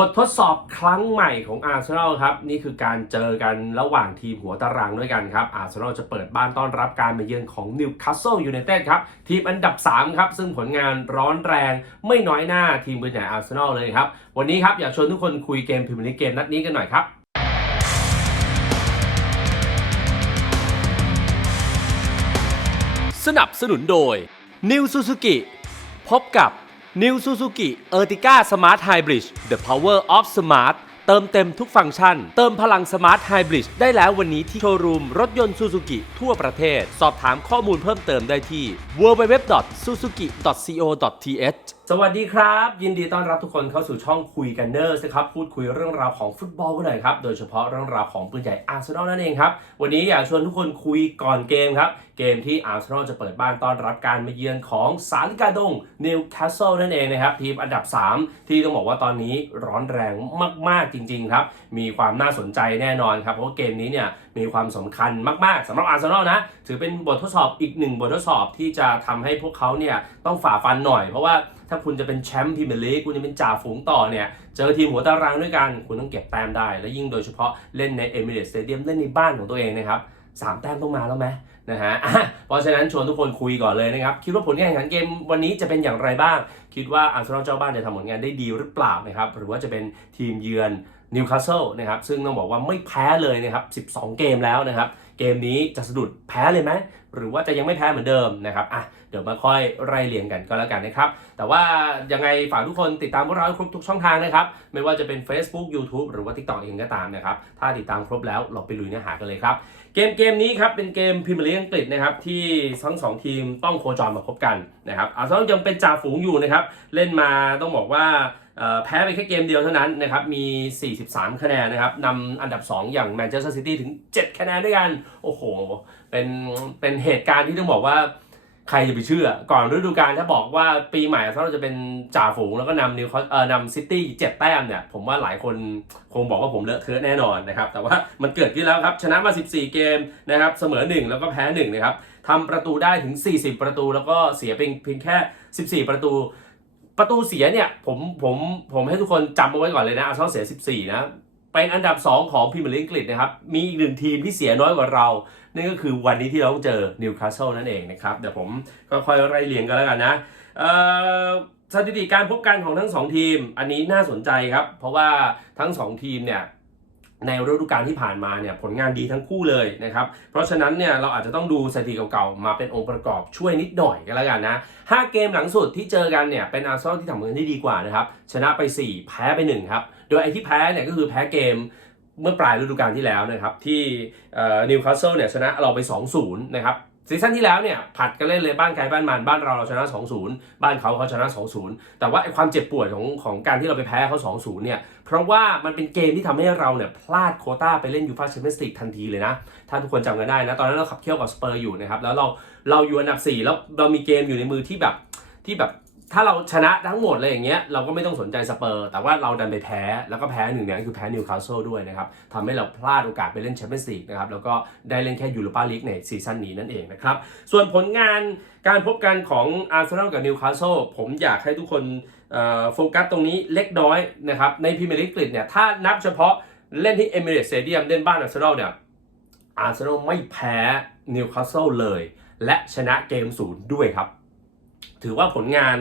บททดสอบครั้งใหม่ของอาร์เซนอลครับ นี่คือการเจอกันระหว่างทีมหัวตารางด้วยกันครับ อาร์เซนอลจะเปิดบ้านต้อนรับการมาเยือนของนิวคาสเซิลยูไนเต็ดครับ ทีมอันดับ 3 ครับ ซึ่งผลงานร้อนแรงไม่น้อยหน้าทีมเบอร์ใหญ่อาร์เซนอลเลยครับ วันนี้ครับ อยากชวนทุกคนคุยเกมพรีเมียร์ลีกเกมนัดนี้กันหน่อยครับสนับสนุนโดย New Suzuki พบกับ New Suzuki Ertiga Smart Hybrid The Power of Smart เติมเต็มทุกฟังก์ชัน เติมพลัง Smart Hybrid ได้แล้ววันนี้ที่โชว์รูมรถยนต์ Suzuki ทั่วประเทศ สอบถามข้อมูลเพิ่มเติมได้ที่ www.suzuki.co.th สวัสดีครับ ยินดีต้อนรับทุกคนเข้าสู่ช่องคุยกันเนอร์นะครับพูดคุยเรื่องราวของฟุตบอลกันหน่อยครับ โดยเฉพาะเรื่องราวของปืนใหญ่อาร์เซนอลนั่นเองครับ วันนี้อยากชวนทุกคนคุยก่อนเกมครับ เกมที่อาร์เซนอลจะเปิดบ้านต้อนรับการมาเยือนของสาลิกาดงนิวคาสเซิลนั่นเองนะครับ ทีมอันดับ 3 ที่ต้องบอกว่าตอนนี้ร้อนแรงมาก ๆ จริง ๆ ครับ มีความน่าสนใจแน่นอนครับเพราะว่าเกมนี้เนี่ยมีความสำคัญมากๆสำหรับอาร์เซนอลนะถือเป็นบททดสอบอีกหนึ่งบททดสอบที่จะทำให้พวกเขาเนี่ยต้องฝ่าฟันหน่อยเพราะว่า ถ้าคุณจะเป็นแชมป์พรีเมียร์ลีกคุณจะเป็นจ่าฝูงต่อเนี่ย เจอทีมหัวตารางด้วยกัน คุณต้องเก็บแต้มได้ และยิ่งโดยเฉพาะเล่นในเอมิเรตสเตเดียมเล่นในบ้านของตัวเองนะครับสามแต้มต้องมาแล้วไหมนะฮะเพราะฉะนั้นชวนทุกคนคุยก่อนเลยนะครับ คิดว่าผลการแข่งขันเกมวันนี้จะเป็นอย่างไรบ้าง คิดว่าอาร์เซนอลเจ้าบ้านจะทำผลงานได้ดีหรือเปล่านะครับ หรือว่าจะเป็นทีมเยือนนิวคาสเซิลนะครับ ซึ่งต้องบอกว่าไม่แพ้เลยนะครับ 12 เกมแล้วนะครับ เกมนี้จะสะดุดแพ้เลยไหมหรือว่าจะยังไม่แพ้เหมือนเดิมนะครับอะเดี๋ยวมาค่อยไล่เรียงกันก็แล้วกันนะครับ แต่ว่ายังไงฝากทุกคนติดตามพวกเราให้ครบทุกช่องทางนะครับ ไม่ว่าจะเป็น Facebook YouTube หรือว่า TikTok เองก็ตามนะครับ ถ้าติดตามครบแล้วเราไปลุยเนื้อหากันเลยครับ เกมเกมนี้ครับเป็นเกมพรีเมียร์ลีกอังกฤษนะครับที่ทั้งสองทีมต้องโคจรมาพบกันนะครับอาร์เซนอลยังเป็นจ่าฝูงอยู่นะครับเล่นมาต้องบอกว่า แพ้ไปแค่เกมเดียวเท่านั้นนะครับ มี 43 คะแนนนะครับนำอันดับ 2 อย่างแมนเชสเตอร์ซิตี้ถึง 7 คะแนนด้วยกัน โอ้โห เป็น เป็นเหตุการณ์ที่ต้องบอกว่าใครจะไปเชื่อ ก่อนฤดูกาลถ้าบอกว่าปีใหม่อาเซนอลจะเป็นจ่าฝูงแล้วก็นำนิวคาเอ่อนำซิตี้เจ็ดแต้มเนี่ย ผมว่าหลายคนคงบอกว่าผมเลอะเทอะแน่นอนนะครับ แต่ว่ามันเกิดขึ้นแล้วครับ ชนะมา 14 เกมนะครับ เสมอ 1 แล้วก็แพ้ 1 นะครับทำประตูได้ถึง 40 ประตูแล้วก็เสียเพียงเพียงแค่ 14 ประตู ประตูเสียเนี่ยผมผมผมให้ทุกคนจำเอาไว้ก่อนเลยนะอาร์เซนอลเสีย 14 นะเป็นอันดับ 2 ของพรีเมียร์ลีกอังกฤษนะครับ มีอีกหนึ่งทีมที่เสียน้อยกว่าเรา นั่นก็คือวันนี้ที่เราต้องเจอนิวคาสเซิลนั่นเองนะครับ เดี๋ยวผมก็ค่อยไล่เรียงกันแล้วกันนะสถิติการพบกันของทั้ง 2 ทีม อันนี้น่าสนใจครับ เพราะว่าทั้ง 2 ทีมเนี่ย ในฤดูกาลที่ผ่านมาเนี่ยผลงานดีทั้งคู่เลยนะครับ เพราะฉะนั้นเนี่ยเราอาจจะต้องดูสถิติเก่าๆ มาเป็นองค์ประกอบช่วยนิดหน่อยก็แล้วกันนะ5เกมหลังสุดที่เจอกันเนี่ยเป็นอาร์เซนอลที่ทำผลงานได้ดีกว่านะครับชนะไป 4 แพ้ไป1ครับโดยไอ้ที่แพ้เนี่ยก็คือแพ้เกมเมื่อปลายฤดูกาลที่แล้วนะครับที่นิวคาสเซิลเนี่ยชนะเราไป 2-0 นะครับ ซีซั่นที่แล้วเนี่ยผัดกันเล่นเลยบ้านใครบ้านมันบ้านเราเราชนะ 2-0 บ้านเขาเขาชนะ 2-0 แต่ว่าไอ้ความเจ็บปวดของของการที่เราไปแพ้เขา 2-0 เนี่ยเพราะว่ามันเป็นเกมที่ทำให้เราเนี่ยพลาดโคต้าไปเล่นยูฟ่าแชมเปี้ยนส์ลีกทันทีเลยนะ ถ้าทุกคนจำกันได้นะ ตอนนั้นเราขับเคี่ยวกับสเปอร์อยู่นะครับแล้วเราเราอยู่อันดับ 4 แล้วเรามีเกมอยู่ในมือที่แบบที่แบบ ถ้าเราชนะทั้งหมดเลยอย่างเงี้ยเราก็ไม่ต้องสนใจสเปอร์ แต่ว่าเราดันไปแพ้ แล้วก็แพ้หนึ่งเนี่ยคือแพ้นิวคาสเซิลด้วยนะครับทำให้เราพลาดโอกาสไปเล่นแชมเปี้ยนส์ลีกนะครับแล้วก็ได้เล่นแค่ยูโรปาลีกในซีซั่นนี้นั่นเองนะครับส่วนผลงานการพบกันของอาร์เซนอลกับนิวคาสเซิลผมอยากให้ทุกคนโฟกัสตรงนี้เล็กน้อยนะครับในพรีเมียร์ลีกอังกฤษเนี่ยถ้านับเฉพาะเล่นที่เอมิเรตสเตเดียมเล่นบ้านอาร์เซนอลเนี่ยอาร์เซนอลไม่แพ้นิวคาสเซิลเลย และชนะเกมศูนย์ด้วยครับ ถือว่าผลงาน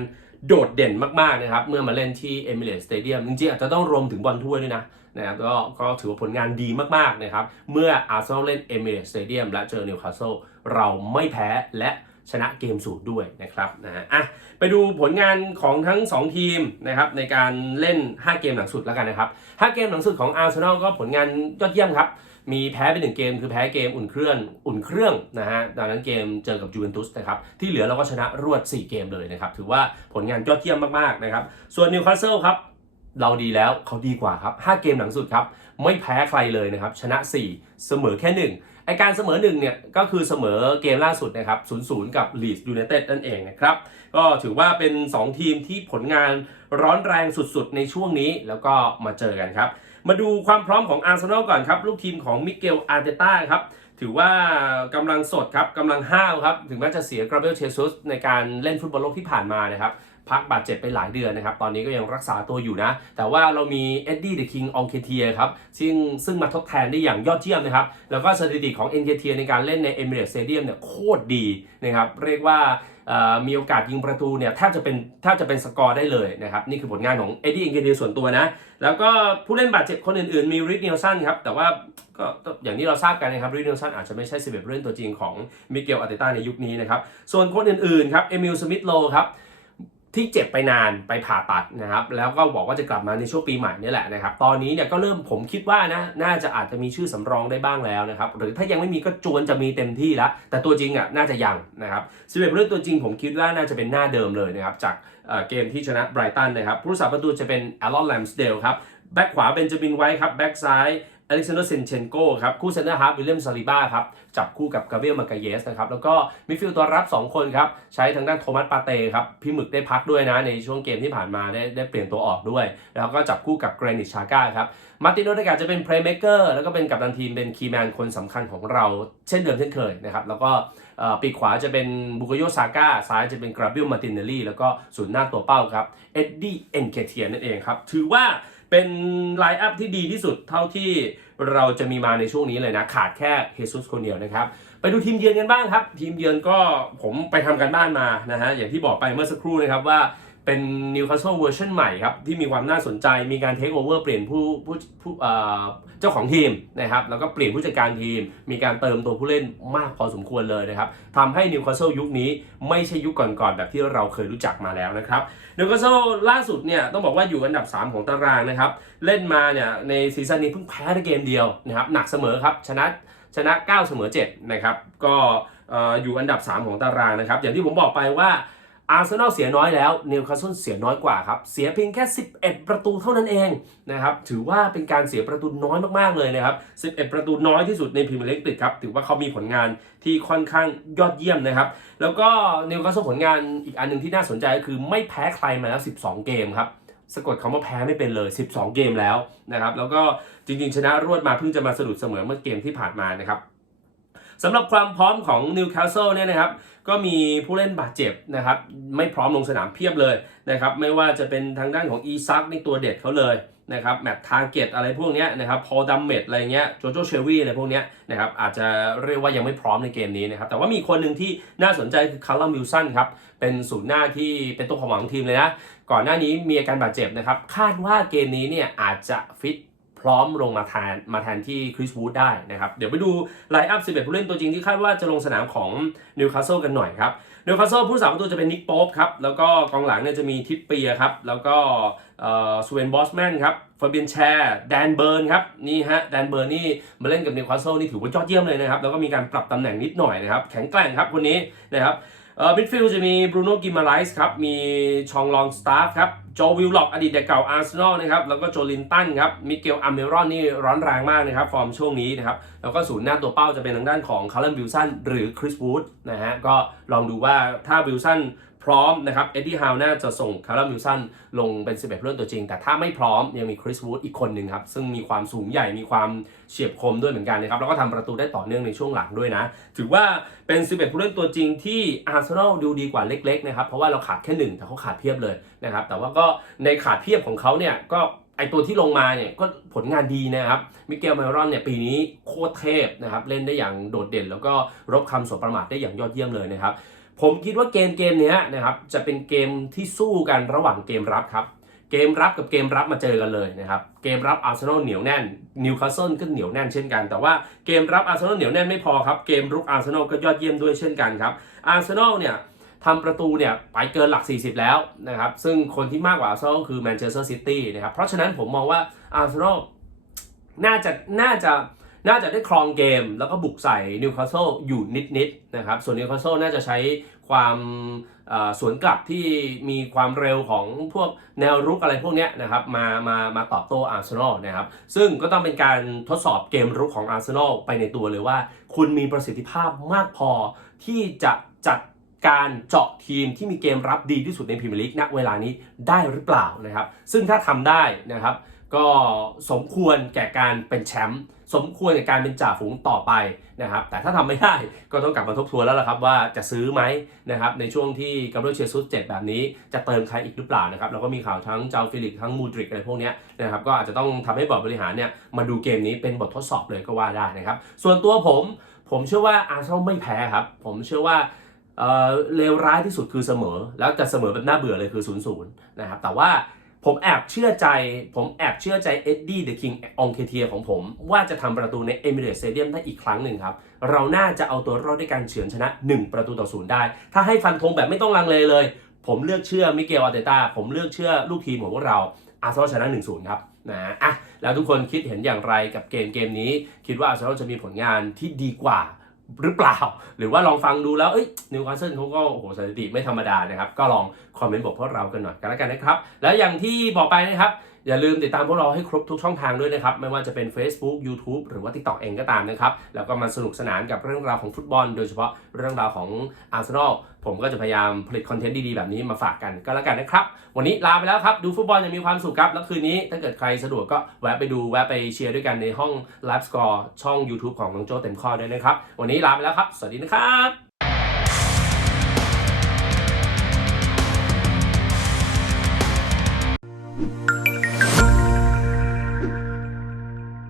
โดดเด่นมาก ๆ นะครับ เมื่อมาเล่นที่เอมิเรตสเตเดียมจริงๆอาจจะต้องรวมถึงบอลถ้วยด้วยนะนะครับก็ก็ถือว่าผลงานดีมาก ๆ นะครับ เมื่ออาร์เซนอลเล่นเอมิเรตสเตเดียมและเจอนิวคาสเซิลเราไม่แพ้และชนะเกมสูตรด้วยนะครับนะฮะอะไปดูผลงานของทั้ง 2 ทีมนะครับในการเล่น 5 เกมหลังสุดแล้วกันนะครับ 5 เกมหลังสุดของอาร์เซนอลก็ผลงานยอดเยี่ยมครับ มีแพ้ไปหนึ่งเกมคือแพ้เกมอุ่นเครื่องอุ่นเครื่องนะฮะดังนั้นเกมเจอกับจูเวนตุสนะครับที่เหลือเราก็ชนะรวด 4 เกมเลยนะครับถือว่าผลงานยอดเยี่ยมมากๆนะครับส่วนนิวคาสเซิลครับเราดีแล้วเขาดีกว่าครับ 5 เกมหลังสุดครับไม่แพ้ใครเลยนะครับชนะ 4 เสมอแค่ 1 ไอการเสมอ1เนี่ยก็คือเสมอเกมล่าสุดนะครับ0-0 กับลีดยูไนเต็ดนั่นเองนะครับก็ถือว่าเป็น 2 ทีมที่ผลงานร้อนแรงสุดๆ ในช่วงนี้แล้วก็มาเจอกันครับ มาดูความพร้อมของอาร์เซนอลก่อนครับ ลูกทีมของมิเกลอาร์เตต้าครับ ถือว่ากำลังสดครับกำลังห้าวครับ ถึงแม้จะเสียกราเบลเชซุสในการเล่นฟุตบอลโลกที่ผ่านมานะครับพักบาดเจ็บไปหลายเดือนนะครับ ตอนนี้ก็ยังรักษาตัวอยู่นะ แต่ว่าเรามีเอ็ดดี้เดอะคิงองเคเทียครับ ซึ่งซึ่งมาทดแทนได้อย่างยอดเยี่ยมนะครับ แล้วก็สถิติของเอ็นเคเทียในการเล่นในเอมิเรตสเตเดียมเนี่ยโคตรดีนะครับ เรียกว่า มีโอกาสยิงประตูเนี่ยแทบจะเป็นแทบจะเป็นสกอร์ได้เลยนะครับ นี่คือผลงานของเอ็ดดี้เอ็นเกเดียส่วนตัวนะ แล้วก็ผู้เล่นบาดเจ็บคนอื่นๆ มีริกเนลสันครับ แต่ว่าก็อย่างที่เราทราบกันนะครับริชเนลสันอาจจะไม่ใช่11ผู้เล่นตัวจริงของมิเกลอาร์เตต้าในยุคนี้นะครับ ส่วนคนอื่นๆครับเอมิลสมิธโลครับ ที่เจ็บไปนานไปผ่าตัดนะครับ แล้วก็บอกว่าจะกลับมาในช่วงปีใหม่นี่แหละนะครับ ตอนนี้เนี่ยก็เริ่มผมคิดว่านะน่าจะอาจจะมีชื่อสำรองได้บ้างแล้วนะครับ หรือถ้ายังไม่มีก็จวนจะมีเต็มที่แล้ว แต่ตัวจริงอะน่าจะยังนะครับสิบเอ็ดเรื่องตัวจริงผมคิดว่าน่าจะเป็นหน้าเดิมเลยนะครับ จากเกมที่ชนะไบรตันนะครับผู้รักษาประตูจะเป็นแอลลอนแลมสเดลครับแบ็กขวาเบนจามินไว้ครับแบ็กซ้าย อเล็กซานเดอร์เซนเชนโกครับ คู่เซนเตอร์ฮาร์ฟวิลเลียมซาลิบ้าครับ จับคู่กับกาเบรียลมาเกเยสนะครับ แล้วก็มิดฟิลด์ตัวรับ 2 คนครับ ใช้ทางด้านโทมัสปาเต้ครับ พี่หมึกได้พักด้วยนะ ในช่วงเกมที่ผ่านมาได้ได้เปลี่ยนตัวออกด้วย แล้วก็จับคู่กับเกรนิชชาก้าครับ มาร์ตินโอเดกาจะเป็นเพลย์เม k เกอร์แล้วก็เป็นกัปตันทีมเป็นคีย์แมนคนสำคัญของเราเช่นเดิมเช่นเคยนะครับแล้วก็ปีกขวาจะเป็นบุกโยซาก้าซ้ายจะเป็นกราบิลมาตินเนลลี่แล้วก็ศูนย์หน้าตัวเป้าครับเอ็ดดี้เอ็นเคเทียนั่นเองครับถือว่า เป็นไลน์อัพที่ดีที่สุดเท่าที่เราจะมีมาในช่วงนี้เลยนะ ขาดแค่เฮซุสคนเดียวนะครับไปดูทีมเยือนกันบ้างครับ ทีมเยือนก็ผมไปทำกันบ้านมานะฮะอย่างที่บอกไปเมื่อสักครู่นะครับว่า เป็นนิวคาสเซิลเวอร์ชันใหม่ครับ ที่มีความน่าสนใจมีการเทคโอเวอร์เปลี่ยนผู้ผู้ผู้เอ่อเจ้าของทีมนะครับ แล้วก็เปลี่ยนผู้จัดการทีม มีการเติมตัวผู้เล่นมากพอสมควรเลยนะครับทำให้นิวคาสเซิลยุคนี้ไม่ใช่ยุคก่อนๆแบบที่เราเคยรู้จักมาแล้วนะครับนิวคาสเซิลล่าสุดเนี่ยต้องบอกว่าอยู่อันดับ 3 ของตารางนะครับ เล่นมาเนี่ยในซีซั่นนี้เพิ่งแพ้ได้เกมเดียวนะครับหนักเสมอครับชนะชนะ 9 เสมอ 7 นะครับ ก็เอ่ออยู่อันดับ 3 ของตารางนะครับ อย่างที่ผมบอกไปว่า อาร์เซนอลเสียน้อยแล้วนิวคาสเซิลเสียน้อยกว่าครับ เสียเพียงแค่ 11 ประตูเท่านั้นเองนะครับถือว่าเป็นการเสียประตูน้อยมากๆเลยนะครับ 11 ประตูน้อยที่สุดในพรีเมียร์ลีกติดครับถือว่าเขามีผลงานที่ค่อนข้างยอดเยี่ยมนะครับ แล้วก็นิวคาสเซิลผลงานอีกอันหนึ่งที่น่าสนใจก็คือไม่แพ้ใครมาแล้ว 12 เกมครับสะกดคำว่าแพ้ไม่เป็นเลย 12 เกมแล้วนะครับ แล้วก็จริงๆ ชนะรวดมาเพิ่งจะมาสะดุดเสมอเมื่อเกมที่ผ่านมานะครับสำหรับความพร้อมของนิวคาสเซิลเนี่ยนะครับ ก็มีผู้เล่นบาดเจ็บนะครับไม่พร้อมลงสนามเพียบเลยนะครับไม่ว่าจะเป็นทางด้านของอีซักในตัวเด็ดเขาเลยนะครับแมตทาร์เก็ตอะไรพวกเนี้ยนะครับพอดัมเมดอะไรเงี้ยโจโจเชอรี่อะไรพวกเนี้ยนะครับอาจจะเรียกว่ายังไม่พร้อมในเกมนี้นะครับแต่ว่ามีคนหนึ่งที่น่าสนใจคือคาร์ลมิลสันครับเป็นศูนย์หน้าที่เป็นตัวความหวังของทีมเลยนะก่อนหน้านี้มีอาการบาดเจ็บนะครับคาดว่าเกมนี้เนี่ยอาจจะฟิต พร้อมลงมาแทนมาแทนที่คริสวูดได้นะครับ เดี๋ยวไปดูไลน์อัพ 11 ผู้เล่นตัวจริงที่คาดว่าจะลงสนามของนิวคาสเซิลกันหน่อยครับนิวคาสเซิลผู้สาประตูจะเป็นนิกโป๊ปครับ แล้วก็กองหลังเนี่ยจะมีทิปเปียครับ แล้วก็สเวนบอสแมนครับฟาเบียนแชร์แดนเบิร์นครับ นี่ฮะแดนเบิร์นนี่มาเล่นกับนิวคาสเซิลนี่ถือว่ายอดเยี่ยมเลยนะครับ แล้วก็มีการปรับตำแหน่งนิดหน่อยนะครับ แข็งแกร่งครับคนนี้นะครับ เอ่อมิดฟิลด์จะมีบรูโน่กิมาไลส์ครับ มีชองลองสตาฟครับโจวิลล็อกอดีตเด็กเก่าอาร์เซนอลนะครับ แล้วก็โจลินตันครับ มิเกลอัมเมรอนนี่ร้อนแรงมากนะครับ ฟอร์มช่วงนี้นะครับ แล้วก็ศูนย์หน้าตัวเป้าจะเป็นทางด้านของคาร์ลวิลสันหรือคริสวูดนะฮะ ก็ลองดูว่าถ้าวิลสัน พร้อมนะครับเอ็ดดี้ฮาวน่าจะส่งคาร์ลวิลสันลงเป็น 11เรื่องตัวจริง แต่ถ้าไม่พร้อมยังมีคริสวูดอีกคนหนึ่งครับ ซึ่งมีความสูงใหญ่มีความเฉียบคมด้วยเหมือนกันนะครับ แล้วก็ทำประตูได้ต่อเนื่องในช่วงหลังด้วยนะ ถือว่าเป็น 11ผู้เล่นตัวจริงที่อาร์เซนอลดูดีกว่าเล็กๆนะครับ เพราะว่าเราขาดแค่หนึ่งแต่เขาขาดเพียบเลยนะครับ แต่ว่าก็ในขาดเพียบของเขาเนี่ยก็ไอตัวที่ลงมาเนี่ยก็ผลงานดีนะครับ มิเกลไมรอนเนี่ยปีนี้โคตรเทพนะครับ เล่นได้อย่างโดดเด่น แล้วก็รบคำสบประมาทได้อย่างยอดเยี่ยมเลยนะครับ ผมคิดว่าเกมเกมเนี้ยนะครับจะเป็นเกมที่สู้กันระหว่างเกมรับครับเกมรับกับเกมรับมาเจอกันเลยนะครับเกมรับอาร์เซนอลเหนียวแน่นนิวคาสเซิลก็เหนียวแน่นเช่นกัน แต่ว่าเกมรับอาร์เซนอลเหนียวแน่นไม่พอครับเกมรุกอาร์เซนอลก็ยอดเยี่ยมด้วยเช่นกันครับอาร์เซนอลเนี่ยทำประตูเนี่ยไปเกินหลัก 40 แล้วนะครับซึ่งคนที่มากกว่าอาร์เซนอลคือแมนเชสเตอร์ซิตี้นะครับเพราะฉะนั้นผมมองว่าอาร์เซนอลน่าจะน่าจะ น่าจะได้ครองเกมแล้วก็บุกใส่นิวคาสเซิลอยู่นิดๆนะครับ ส่วนนิวคาสเซิลน่าจะใช้ความสวนกลับที่มีความเร็วของพวกแนวรุกอะไรพวกนี้นะครับมามามาตอบโต้อาร์เซนอลนะครับซึ่งก็ต้องเป็นการทดสอบเกมรุกของอาร์เซนอลไปในตัวเลยว่า คุณมีประสิทธิภาพมากพอที่จะจัดการเจาะทีมที่มีเกมรับดีที่สุดในพรีเมียร์ลีกณเวลานี้ได้หรือเปล่านะครับ ซึ่งถ้าทำได้นะครับ ก็สมควรแก่การเป็นแชมป์ สมควรแก่การเป็นจ่าฝูงต่อไปนะครับ แต่ถ้าทำไม่ได้ก็ต้องกลับมาทบทวนแล้วล่ะครับว่าจะซื้อไหมนะครับในช่วงที่กัมเบรเชียซุสเจ็ดแบบนี้จะเติมใครอีกหรือเปล่านะครับแล้วก็มีข่าวทั้งเจ้าฟิลิปทั้งมูดริกอะไรพวกนี้นะครับก็อาจจะต้องทำให้บอร์ดบริหารเนี่ยมาดูเกมนี้เป็นบททดสอบเลยก็ว่าได้นะครับ ส่วนตัวผมผมเชื่อว่าอาร์เซนอลไม่แพ้ครับผมเชื่อว่าเเลวร้ายที่สุดคือเสมอ แล้วจะเสมอแบบน่าเบื่อเลยคือ0ูนย์นะครับแต่ว่า ผมแอบเชื่อใจ ผมแอบเชื่อใจเอ็ดดี้เดอะคิงองเคเทียของผม ว่าจะทำประตูในเอมิเรตสเตเดียมได้อีกครั้งหนึ่งครับ เราน่าจะเอาตัวรอดด้วยการเฉือนชนะ 1 ประตูต่อศูนย์ได้ ถ้าให้ฟันธงแบบไม่ต้องลังเลเลย ผมเลือกเชื่อมิเกลอารเตต้าผมเลือกเชื่อลูกทีมของพวกเราอาร์เซนอลชนะ1-0ครับนะอะแล้วทุกคนคิดเห็นอย่างไรกับเกมเกมนี้ คิดว่าอาร์เซนอลจะมีผลงานที่ดีกว่า หรือเปล่า หรือว่าลองฟังดูแล้วเอ้ยนิวคาสเซิลเขาก็โอ้โหสถิติไม่ธรรมดานะครับ ก็ลองคอมเมนต์บอกพวกเรากันหน่อยกันแล้วกันนะครับ แล้วอย่างที่บอกไปนะครับ อย่าลืมติดตามพวกเราให้ครบทุกช่องทางด้วยนะครับ ไม่ว่าจะเป็น Facebook YouTube หรือว่า TikTok เองก็ตามนะครับ แล้วก็มาสนุกสนานกับเรื่องราวของฟุตบอล โดยเฉพาะเรื่องราวของอาร์เซนอลผมก็จะพยายามผลิตคอนเทนต์ดีๆ แบบนี้มาฝากกันก็แล้วกันนะครับ วันนี้ลาไปแล้วครับ ดูฟุตบอลอย่างมีความสุขครับ แล้วคืนนี้ถ้าเกิดใครสะดวกก็แวะไปดูแวะไปเชียร์ด้วยกันในห้องไลฟ์สกอร์ช่อง YouTube ของน้องโจเต็มข้อด้วยนะครับ วันนี้ลาไปแล้วครับ สวัสดีนะครับ